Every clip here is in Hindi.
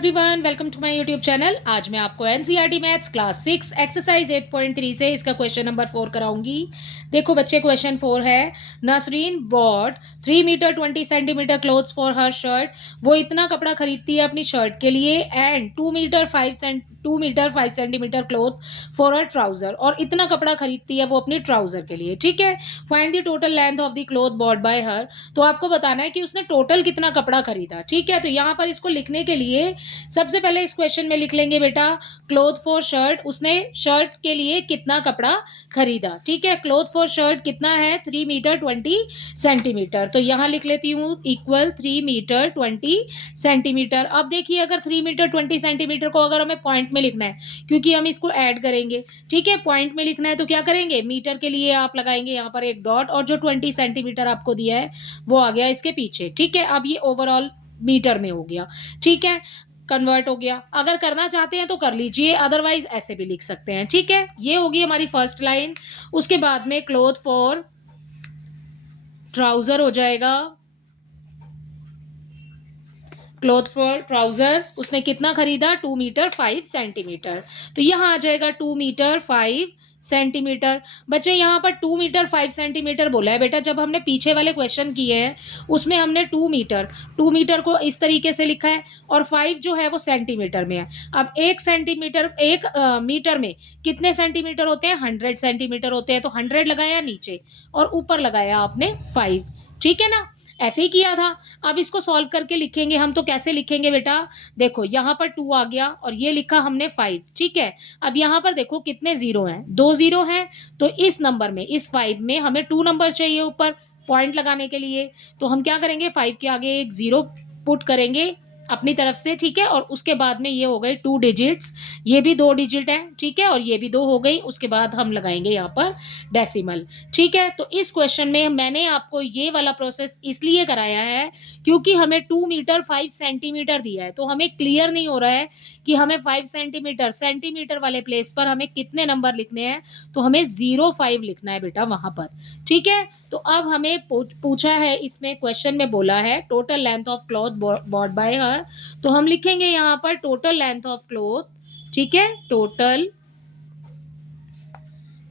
Everyone, welcome to my YouTube channel. आज मैं आपको एनसीईआरटी मैथ्स क्लास 6 एक्सरसाइज 8.3 से इसका क्वेश्चन नंबर 4 कराऊंगी। देखो बच्चे, क्वेश्चन 4 है, Nasreen bought 3 metre 20 centimetre clothes for her shirt. वो इतना कपड़ा खरीदती है अपनी शर्ट के लिए and 2 metre 5 centimetre cloth for her trouser, और इतना कपड़ा खरीदती है वो अपनी ट्राउजर के लिए। ठीक है, find the total length of the cloth bought by हर। तो आपको बताना है कि उसने टोटल कितना कपड़ा खरीदा। ठीक है, तो यहाँ पर इसको लिखने के लिए सबसे पहले इस क्वेश्चन में लिख लेंगे बेटा क्लोथ फॉर शर्ट, उसने शर्ट के लिए कितना कपड़ा खरीदा। ठीक है, क्लोथ फॉर शर्ट कितना है 3 मीटर 20 सेंटीमीटर। तो यहां लिख लेती हूं इक्वल 3 मीटर 20 सेंटीमीटर। अब देखिए, अगर 3 मीटर 20 सेंटीमीटर को अगर हमें पॉइंट में लिखना है, क्योंकि हम इसको ऐड करेंगे, ठीक है, पॉइंट में लिखना है तो क्या करेंगे, मीटर के लिए आप लगाएंगे यहाँ पर एक डॉट, और जो 20 सेंटीमीटर आपको दिया है वो आ गया इसके पीछे। ठीक है, अब ये ओवरऑल मीटर में हो गया। ठीक है, कन्वर्ट हो गया। अगर करना चाहते हैं तो कर लीजिए, अदरवाइज ऐसे भी लिख सकते हैं। ठीक है, ये होगी हमारी फर्स्ट लाइन। उसके बाद में क्लोथ फॉर ट्राउजर हो जाएगा। क्लोथ फॉर ट्राउजर उसने कितना खरीदा 2 मीटर 5 सेंटीमीटर। तो यहां आ जाएगा 2 मीटर 5 सेंटीमीटर। बच्चे यहाँ पर 2 मीटर 5 सेंटीमीटर बोला है बेटा। जब हमने पीछे वाले क्वेश्चन किए हैं उसमें हमने 2 मीटर को इस तरीके से लिखा है, और 5 जो है वो सेंटीमीटर में है। अब 1 मीटर में कितने सेंटीमीटर होते हैं, 100 सेंटीमीटर होते हैं। तो 100 लगाया नीचे और ऊपर लगाया आपने 5। ठीक है ना, ऐसे ही किया था। अब इसको सॉल्व करके लिखेंगे हम, तो कैसे लिखेंगे बेटा, देखो यहाँ पर 2 आ गया और ये लिखा हमने 5। ठीक है, अब यहाँ पर देखो कितने जीरो हैं, 2 जीरो हैं। तो इस नंबर में, इस 5 में हमें 2 नंबर चाहिए ऊपर पॉइंट लगाने के लिए। तो हम क्या करेंगे, 5 के आगे एक जीरो पुट करेंगे अपनी तरफ से। ठीक है, और उसके बाद में ये हो गए 2 डिजिट्स, ये भी 2 डिजिट है। ठीक है, और ये भी 2 हो गई। उसके बाद हम लगाएंगे यहाँ पर डेसिमल। ठीक है, तो इस क्वेश्चन में मैंने आपको ये वाला प्रोसेस इसलिए कराया है क्योंकि हमें 2 मीटर 5 सेंटीमीटर दिया है, तो हमें क्लियर नहीं हो रहा है कि हमें 5 सेंटीमीटर वाले प्लेस पर हमें कितने नंबर लिखने हैं। तो हमें 0.5 लिखना है बेटा वहां पर। ठीक है, तो अब हमें पूछा है, इसमें क्वेश्चन में बोला है total length of cloth bought by हर। तो हम लिखेंगे यहाँ पर टोटल लेंथ ऑफ क्लॉथ। ठीक है, total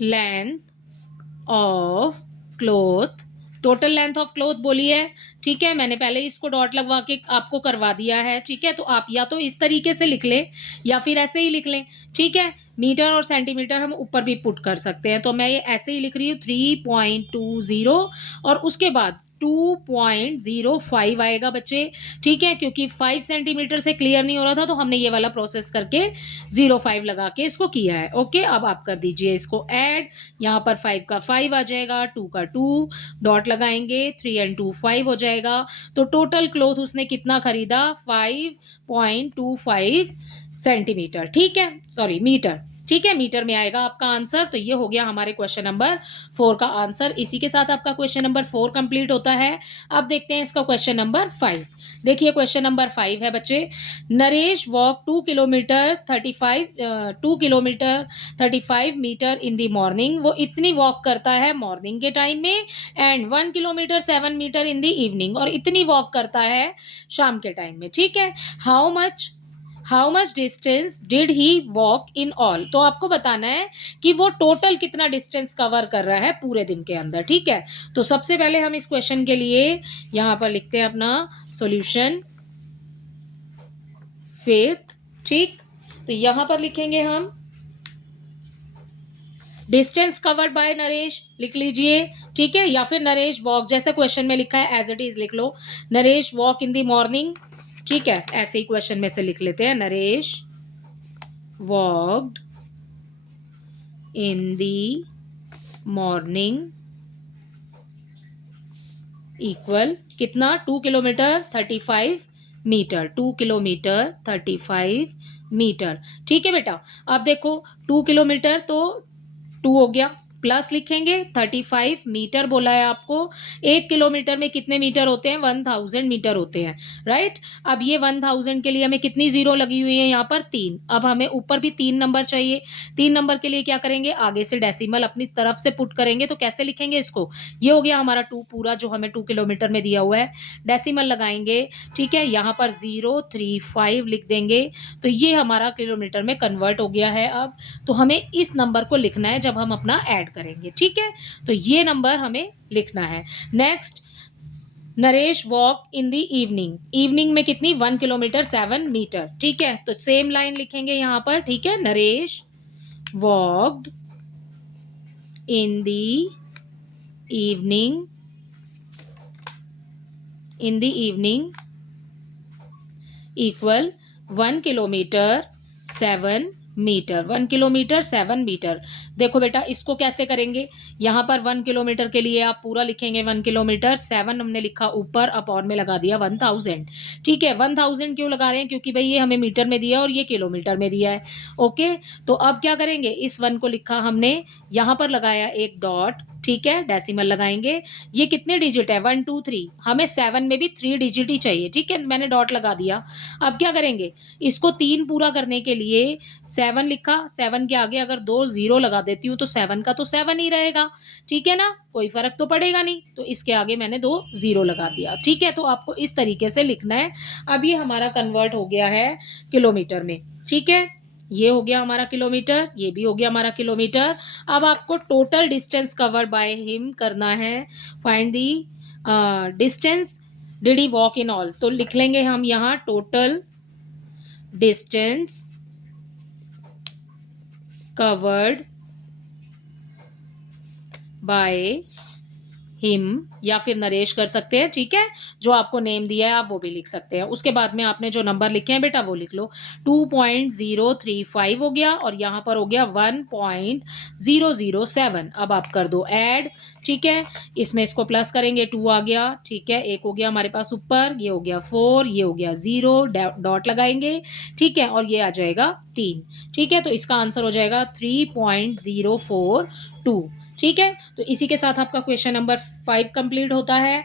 length of cloth, total length of cloth बोली है। ठीक है, मैंने पहले इसको डॉट लगवा के आपको करवा दिया है। ठीक है, तो आप या तो इस तरीके से लिख लें या फिर ऐसे ही लिख लें। ठीक है, मीटर और सेंटीमीटर हम ऊपर भी पुट कर सकते हैं। तो मैं ये ऐसे ही लिख रही हूँ 3.20, और उसके बाद 2.05 आएगा बच्चे। ठीक है, क्योंकि 5 सेंटीमीटर से क्लियर नहीं हो रहा था तो हमने ये वाला प्रोसेस करके 0.5 लगा के इसको किया है। ओके, अब आप कर दीजिए इसको ऐड। यहाँ पर 5 का 5 आ जाएगा, 2 का 2, डॉट लगाएंगे, 3 एंड 2 5 हो जाएगा। तो टोटल क्लोथ उसने कितना खरीदा, 5.25 सेंटीमीटर। ठीक है, सॉरी मीटर। ठीक है, मीटर में आएगा आपका आंसर। तो ये हो गया हमारे क्वेश्चन नंबर 4 का आंसर। इसी के साथ आपका क्वेश्चन नंबर 4 कंप्लीट होता है। अब देखते हैं इसका क्वेश्चन नंबर 5। देखिए क्वेश्चन नंबर 5 है बच्चे, Naresh walk 2 kilometre 35 metre in the morning. वो इतनी वॉक करता है मॉर्निंग के टाइम में, and 1 kilometre 7 metre in the evening, और इतनी वॉक करता है शाम के टाइम में। ठीक है, how much distance did he walk in all. तो आपको बताना है कि वो टोटल कितना डिस्टेंस कवर कर रहा है पूरे दिन के अंदर। ठीक है, तो सबसे पहले हम इस क्वेश्चन के लिए यहां पर लिखते हैं अपना सॉल्यूशन 5th। ठीक, तो यहां पर लिखेंगे हम डिस्टेंस कवर्ड बाय नरेश, लिख लीजिए। ठीक है, या फिर नरेश वॉक, जैसे क्वेश्चन में लिखा है एज इट इज लिख लो, Naresh walk in the morning. ठीक है, ऐसे ही क्वेश्चन में से लिख लेते हैं, Naresh walked in the morning equal कितना, 2 किलोमीटर 35 मीटर, 2 किलोमीटर 35 मीटर। ठीक है बेटा, अब देखो 2 किलोमीटर तो 2 हो गया प्लस लिखेंगे 35 मीटर बोला है आपको। 1 किलोमीटर में कितने मीटर होते हैं? 1000 मीटर होते हैं, राइट। अब ये 1000 के लिए हमें कितनी जीरो लगी हुई है? यहाँ पर 3। अब हमें ऊपर भी 3 नंबर चाहिए। 3 नंबर के लिए क्या करेंगे? आगे से डेसिमल अपनी तरफ से पुट करेंगे। तो कैसे लिखेंगे इसको? ये हो गया हमारा 2 पूरा जो हमें 2 किलोमीटर में दिया हुआ है, डेसिमल लगाएंगे, ठीक है। यहाँ पर 035 लिख देंगे। तो ये हमारा किलोमीटर में कन्वर्ट हो गया है। अब तो हमें इस नंबर को लिखना है जब हम अपना ऐड करेंगे, ठीक है। तो ये नंबर हमें लिखना है। Next, Naresh walk in the evening. Evening में कितनी? 1 किलोमीटर 7 मीटर, ठीक है। तो सेम लाइन लिखेंगे यहाँ पर, ठीक है। Naresh walked in the evening, in the evening equal 1 kilometre 7 metre. 1 kilometre 7 metre. देखो बेटा इसको कैसे करेंगे? यहाँ पर 1 किलोमीटर के लिए आप पूरा लिखेंगे 1 किलोमीटर, 7 हमने लिखा ऊपर, अपॉन में लगा दिया 1000, ठीक है। 1000 क्यों लगा रहे हैं? क्योंकि भाई ये हमें मीटर में दिया है और ये किलोमीटर में दिया है, ओके। तो अब क्या करेंगे? इस 1 को लिखा हमने, यहाँ पर लगाया एक डॉट, ठीक है, डेसिमल लगाएंगे। ये कितने डिजिट है? 1 2 3। हमें 7 में भी 3 डिजिट ही चाहिए, ठीक है। मैंने डॉट लगा दिया। अब क्या करेंगे? इसको 3 पूरा करने के लिए 7 लिखा, 7 के आगे अगर 2 जीरो लगा देती हूँ तो 7 का तो 7 ही रहेगा, ठीक है ना, कोई फर्क तो पड़ेगा नहीं। तो इसके आगे मैंने 2 जीरो लगा दिया, ठीक है। तो आपको इस तरीके से लिखना है। अब ये हमारा कन्वर्ट हो गया है किलोमीटर में, ठीक है। ये हो गया हमारा किलोमीटर, ये भी हो गया हमारा किलोमीटर। अब आपको total distance cover by him करना है। Find the distance did he walk in all. तो लिख लेंगे हम यहाँ total distance covered by him, या फिर नरेश कर सकते हैं, ठीक है। जो आपको नेम दिया है आप वो भी लिख सकते हैं। उसके बाद में आपने जो नंबर लिखे हैं बेटा वो लिख लो। 2.035 हो गया और यहाँ पर हो गया 1.007। अब आप कर दो ऐड, ठीक है। इसमें इसको प्लस करेंगे, 2 आ गया, ठीक है। एक हो गया हमारे पास ऊपर, ये हो गया 4, ये हो गया 0, डॉट लगाएंगे, ठीक है। और ये आ जाएगा 3, ठीक है। तो इसका आंसर हो जाएगा 3.042, ठीक है। तो इसी के साथ आपका क्वेश्चन नंबर 5 कंप्लीट होता है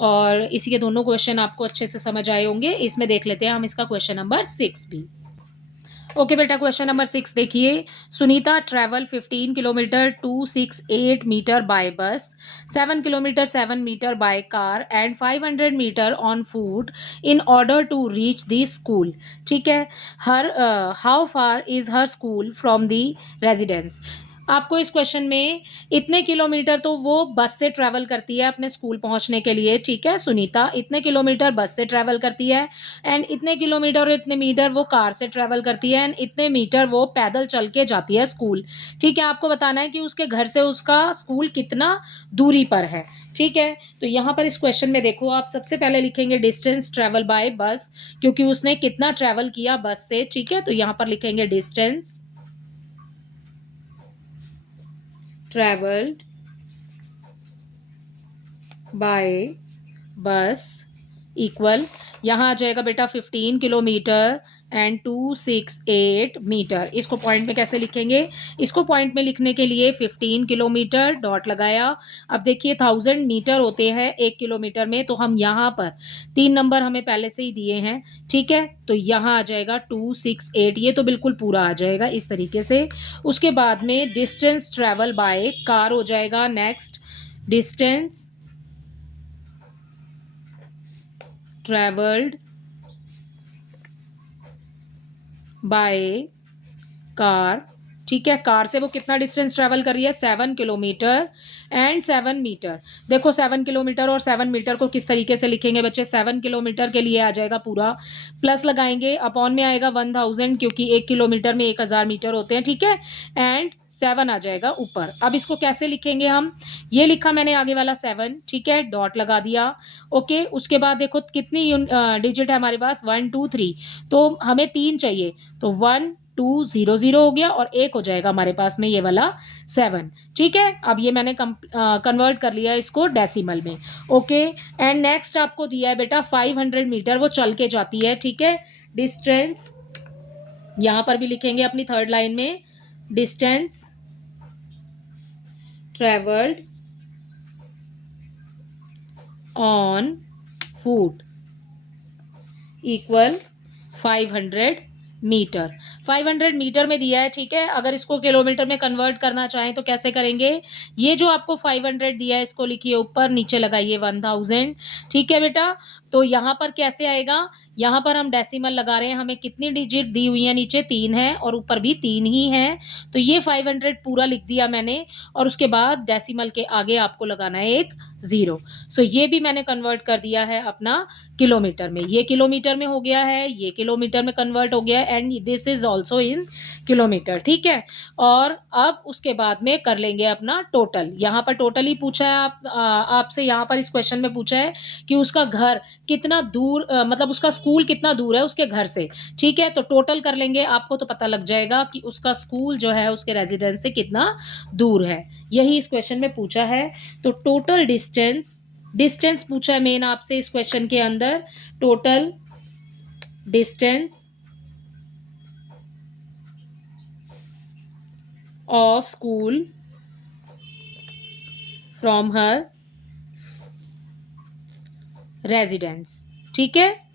और इसी के दोनों क्वेश्चन आपको अच्छे से समझ आए होंगे। इसमें देख लेते हैं हम इसका क्वेश्चन नंबर 6 भी। ओके बेटा, क्वेश्चन नंबर 6 देखिए। Sunita travel 15 kilometre 268 metre by bus, 7 kilometre 7 metre by car and 500 metre on foot in order to reach the school, ठीक है। Her how far is her school from the residence. आपको इस क्वेश्चन में इतने किलोमीटर तो वो बस से ट्रैवल करती है अपने स्कूल पहुंचने के लिए, ठीक है। सुनीता इतने किलोमीटर बस से ट्रैवल करती है एंड इतने किलोमीटर और इतने मीटर वो कार से ट्रैवल करती है एंड इतने मीटर वो पैदल चल के जाती है स्कूल, ठीक है। आपको बताना है कि उसके घर से उसका स्कूल कितना दूरी पर है, ठीक है। तो यहाँ पर इस क्वेश्चन में देखो, आप सबसे पहले लिखेंगे डिस्टेंस ट्रैवल बाय बस, क्योंकि उसने कितना ट्रैवल किया बस से, ठीक है। तो यहाँ पर लिखेंगे डिस्टेंस ट्रैवल्ड बाय बस इक्वल, यहाँ आ जाएगा बेटा 15 किलोमीटर एंड 268 मीटर। इसको पॉइंट में कैसे लिखेंगे? इसको पॉइंट में लिखने के लिए 15 किलोमीटर डॉट लगाया। अब देखिए 1000 मीटर होते हैं 1 किलोमीटर में, तो हम यहाँ पर 3 नंबर हमें पहले से ही दिए हैं, ठीक है। तो यहाँ आ जाएगा 268, ये तो बिल्कुल पूरा आ जाएगा इस तरीके से। उसके बाद में डिस्टेंस ट्रैवल बाय कार हो जाएगा। Next, distance travelled by car, ठीक है। कार से वो कितना डिस्टेंस ट्रैवल कर रही है? 7 किलोमीटर एंड 7 मीटर। देखो 7 किलोमीटर और 7 मीटर को किस तरीके से लिखेंगे बच्चे? 7 किलोमीटर के लिए आ जाएगा पूरा, प्लस लगाएंगे, अपॉन में आएगा 1000, क्योंकि 1 किलोमीटर में 1000 मीटर होते हैं, ठीक है। एंड 7 आ जाएगा ऊपर। अब इसको कैसे लिखेंगे हम? ये लिखा मैंने आगे वाला 7, ठीक है, डॉट लगा दिया, ओके। उसके बाद देखो कितनी डिजिट है हमारे पास? 1 2 3, तो हमें 3 चाहिए, तो 1 2 0 0 हो गया और एक हो जाएगा हमारे पास में ये वाला 7, ठीक है। अब ये मैंने कन्वर्ट कर लिया इसको डेसिमल में, ओके। एंड नेक्स्ट आपको दिया है बेटा 500 मीटर वो चल के जाती है, ठीक है। डिस्टेंस यहाँ पर भी लिखेंगे अपनी थर्ड लाइन में, distance traveled on foot equal 500 metre. 500 metre में दिया है, ठीक है। अगर इसको किलोमीटर में कन्वर्ट करना चाहें तो कैसे करेंगे? ये जो आपको 500 दिया है इसको लिखिए ऊपर, नीचे लगाइए 1000, ठीक है बेटा। तो यहाँ पर कैसे आएगा? यहाँ पर हम डेसिमल लगा रहे हैं, हमें कितनी डिजिट दी हुई है? नीचे 3 है और ऊपर भी 3 ही है। तो ये 500 पूरा लिख दिया मैंने, और उसके बाद डेसिमल के आगे आपको लगाना है एक 0। सो ये भी मैंने कन्वर्ट कर दिया है अपना किलोमीटर में। ये किलोमीटर में हो गया है, ये किलोमीटर में कन्वर्ट हो गया है, and this is also in kilometre, ठीक है। और अब उसके बाद में कर लेंगे अपना टोटल। यहाँ पर टोटल ही पूछा है आपसे, यहाँ पर इस क्वेश्चन में पूछा है कि उसका घर कितना दूर, मतलब उसका स्कूल कितना दूर है उसके घर से, ठीक है। तो टोटल कर लेंगे, आपको तो पता लग जाएगा कि उसका स्कूल जो है उसके रेजिडेंस से कितना दूर है। यही इस क्वेश्चन में पूछा है। तो टोटल डिस्टेंस पूछा है मेन आपसे इस क्वेश्चन के अंदर। Total distance of school from her residence, ठीक है।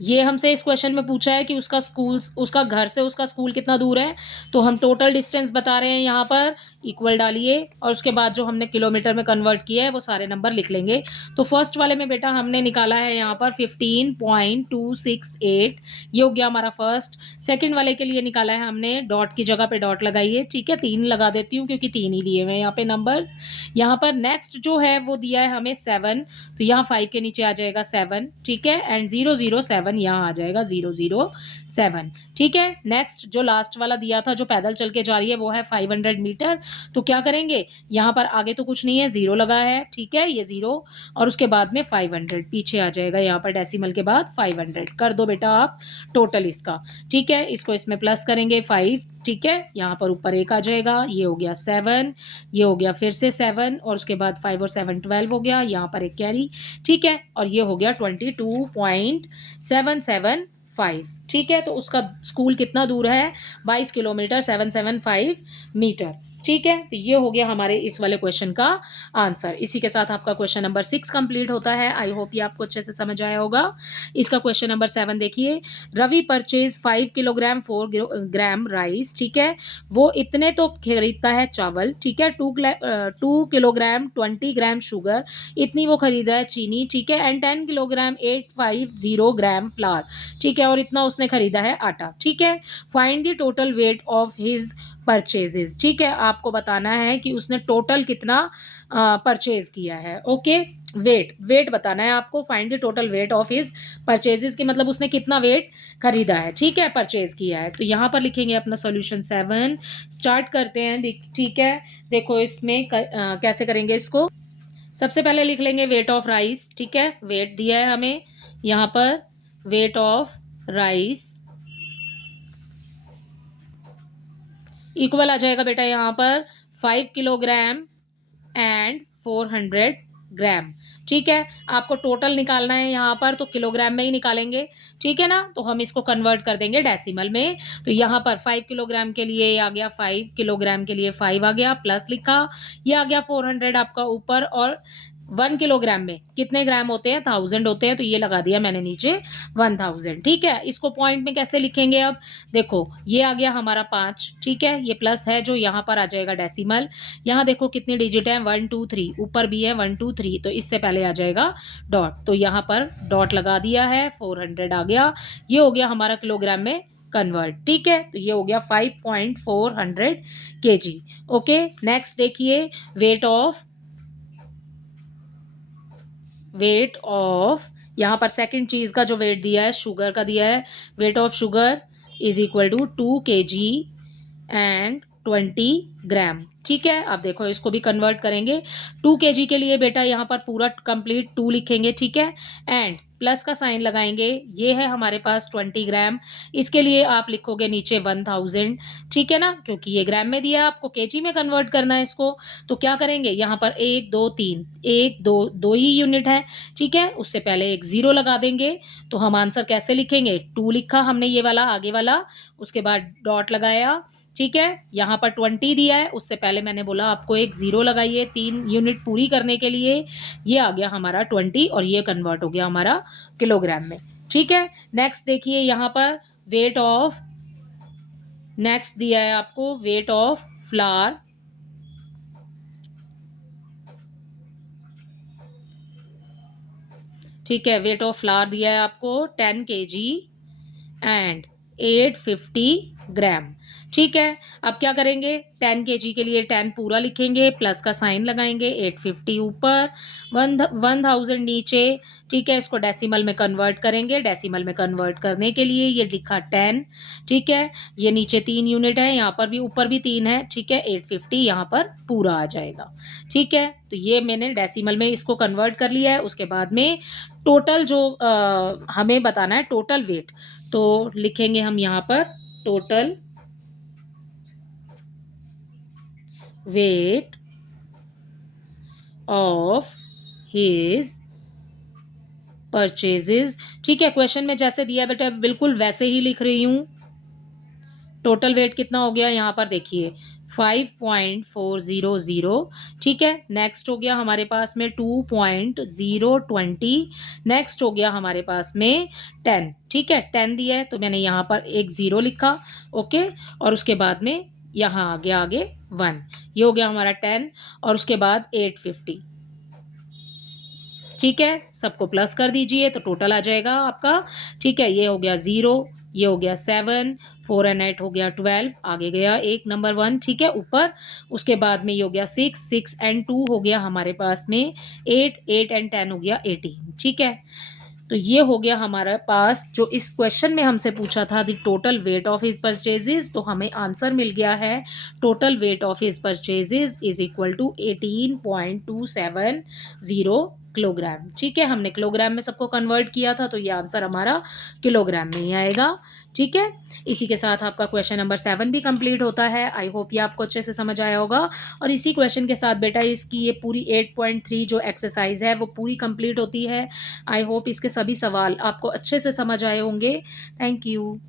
ये हमसे इस क्वेश्चन में पूछा है कि उसका घर से उसका स्कूल कितना दूर है। तो हम टोटल डिस्टेंस बता रहे हैं, यहाँ पर इक्वल डालिए और उसके बाद जो हमने किलोमीटर में कन्वर्ट किया है वो सारे नंबर लिख लेंगे। तो फर्स्ट वाले में बेटा हमने निकाला है यहाँ पर 15.268, ये हो गया हमारा फर्स्ट। सेकंड वाले के लिए निकाला है हमने, डॉट की जगह पे डॉट लगाइए, ठीक है। 3 लगा देती हूँ क्योंकि 3 ही दिए हुए हैं यहाँ पे नंबर्स। यहाँ पर नेक्स्ट जो है वो दिया है हमें 7, तो यहाँ 5 के नीचे आ जाएगा 7, ठीक है। एंड 007 यहाँ आ जाएगा 007, ठीक है। नेक्स्ट जो लास्ट वाला दिया था जो पैदल चल के जा रही है वो है 500 मीटर। तो क्या करेंगे? यहाँ पर आगे तो कुछ नहीं है, 0 लगा है, ठीक है, ये 0, और उसके बाद में 500 पीछे आ जाएगा, यहाँ पर डेसिमल के बाद 500 कर दो बेटा आप टोटल इसका, ठीक है। इसको इसमें प्लस करेंगे 5, ठीक है। यहाँ पर ऊपर 1 आ जाएगा, ये हो गया 7, ये हो गया फिर से 7, और उसके बाद 5 और 7 12 हो गया, यहाँ पर एक कैरी, ठीक है। और ये हो गया 22.775, ठीक है। तो उसका स्कूल कितना दूर है? 22 किलोमीटर 775 मीटर, ठीक है। तो ये हो गया हमारे इस वाले क्वेश्चन का आंसर। इसी के साथ आपका क्वेश्चन नंबर 6 कंप्लीट होता है। आई होप ये आपको अच्छे से समझ आया होगा। इसका क्वेश्चन नंबर 7 देखिए। रवि परचेज 5 किलोग्राम 4 ग्राम राइस, ठीक है। वो इतने तो खरीदता है चावल, ठीक है। 2 किलोग्राम 20 ग्राम शुगर, इतनी वो खरीदा है चीनी, ठीक है। एंड 10 किलोग्राम 850 ग्राम फ्लावर, ठीक है। और इतना उसने खरीदा है आटा, ठीक है। Find the total weight of his purchases, ठीक है। आपको बताना है कि उसने टोटल कितना परचेज किया है, ओके। वेट बताना है आपको। Find the total weight of his purchases की मतलब उसने कितना वेट खरीदा है, ठीक है, परचेज किया है। तो यहाँ पर लिखेंगे अपना सॉल्यूशन 7। स्टार्ट करते हैं, ठीक है। देखो इसमें कैसे करेंगे इसको। सबसे पहले लिख लेंगे वेट ऑफ राइस, ठीक है। वेट दिया है हमें यहाँ पर, वेट ऑफ राइस इक्वल आ जाएगा बेटा यहाँ पर 5 किलोग्राम एंड 400 ग्राम, ठीक है। आपको टोटल निकालना है यहाँ पर तो किलोग्राम में ही निकालेंगे, ठीक है ना। तो हम इसको कन्वर्ट कर देंगे डेसिमल में। तो यहाँ पर 5 किलोग्राम के लिए आ गया 5, किलोग्राम के लिए 5 आ गया, प्लस लिखा, ये आ गया 400 आपका ऊपर, और 1 किलोग्राम में कितने ग्राम होते हैं? 1000 होते हैं, तो ये लगा दिया मैंने नीचे 1000, ठीक है। इसको पॉइंट में कैसे लिखेंगे? अब देखो ये आ गया हमारा 5, ठीक है। ये प्लस है जो यहाँ पर आ जाएगा डेसिमल। यहाँ देखो कितनी डिजिट है, 1 2 3, ऊपर भी है 1 2 3, तो इससे पहले आ जाएगा डॉट, तो यहाँ पर डॉट लगा दिया है, 400 आ गया। ये हो गया हमारा किलोग्राम में कन्वर्ट, ठीक है। तो ये हो गया 5.400 kg, ओके। नेक्स्ट देखिए, वेट ऑफ यहाँ पर सेकंड चीज़ का जो वेट दिया है शुगर का दिया है, weight of sugar is equal to 2 kg and 20 gram, ठीक है। अब देखो इसको भी कन्वर्ट करेंगे। 2 kg के लिए बेटा यहाँ पर पूरा कंप्लीट 2 लिखेंगे, ठीक है। एंड प्लस का साइन लगाएंगे, ये है हमारे पास 20 ग्राम, इसके लिए आप लिखोगे नीचे 1000, ठीक है ना, क्योंकि ये ग्राम में दिया, आपको केजी में कन्वर्ट करना है इसको। तो क्या करेंगे यहाँ पर 1 2 3, 1 2 2 ही यूनिट है, ठीक है। उससे पहले एक 0 लगा देंगे। तो हम आंसर कैसे लिखेंगे? 2 लिखा हमने ये वाला आगे वाला, उसके बाद डॉट लगाया, ठीक है, यहाँ पर 20 दिया है, उससे पहले मैंने बोला आपको एक ज़ीरो लगाइए 3 यूनिट पूरी करने के लिए। ये आ गया हमारा 20 और ये कन्वर्ट हो गया हमारा किलोग्राम में। ठीक है, नेक्स्ट देखिए यहाँ पर वेट ऑफ, नेक्स्ट दिया है आपको वेट ऑफ फ्लावर। ठीक है, वेट ऑफ फ्लावर दिया है आपको 10 kg एंड 850 ग्राम। ठीक है, अब क्या करेंगे, 10 kg के लिए 10 पूरा लिखेंगे, प्लस का साइन लगाएंगे, 850 ऊपर, 1000 नीचे। ठीक है, इसको डेसिमल में कन्वर्ट करेंगे, डेसिमल में कन्वर्ट करने के लिए ये लिखा 10। ठीक है, ये नीचे 3 यूनिट है, यहाँ पर भी ऊपर भी 3 है। ठीक है, 850 यहाँ पर पूरा आ जाएगा। ठीक है, तो ये मैंने डेसिमल में इसको कन्वर्ट कर लिया है। उसके बाद में टोटल जो हमें बताना है टोटल वेट, तो लिखेंगे हम यहाँ पर total weight of his purchases. ठीक है, क्वेश्चन में जैसे दिया बेटा बिल्कुल वैसे ही लिख रही हूँ। टोटल वेट कितना हो गया यहाँ पर देखिए 5.400। ठीक है, नेक्स्ट हो गया हमारे पास में 2.020। नेक्स्ट हो गया हमारे पास में 10। ठीक है, 10 दिया है तो मैंने यहाँ पर एक ज़ीरो लिखा। ओके, और उसके बाद में यहाँ आ गया आगे 1। ये हो गया हमारा 10 और उसके बाद 850। ठीक है, सबको प्लस कर दीजिए तो टोटल आ जाएगा आपका। ठीक है, ये हो गया 0, ये हो गया 7, 4 एंड 8 हो गया 12, आगे गया एक नंबर 1। ठीक है, ऊपर। उसके बाद में ये हो गया 6, 6 एंड 2 हो गया हमारे पास में 8, 8 एंड 10 हो गया 18। ठीक है, तो ये हो गया हमारे पास जो इस क्वेश्चन में हमसे पूछा था the total weight of his purchases, तो हमें आंसर मिल गया है total weight of his purchases is equal to 18.270 kilogram. ठीक है, हमने किलोग्राम में सबको कन्वर्ट किया था तो ये आंसर हमारा किलोग्राम में ही आएगा। ठीक है, इसी के साथ आपका क्वेश्चन नंबर 7 भी कंप्लीट होता है। आई होप ये आपको अच्छे से समझ आया होगा। और इसी क्वेश्चन के साथ बेटा इसकी ये पूरी 8.3 जो एक्सरसाइज है वो पूरी कंप्लीट होती है। आई होप इसके सभी सवाल आपको अच्छे से समझ आए होंगे। Thank you.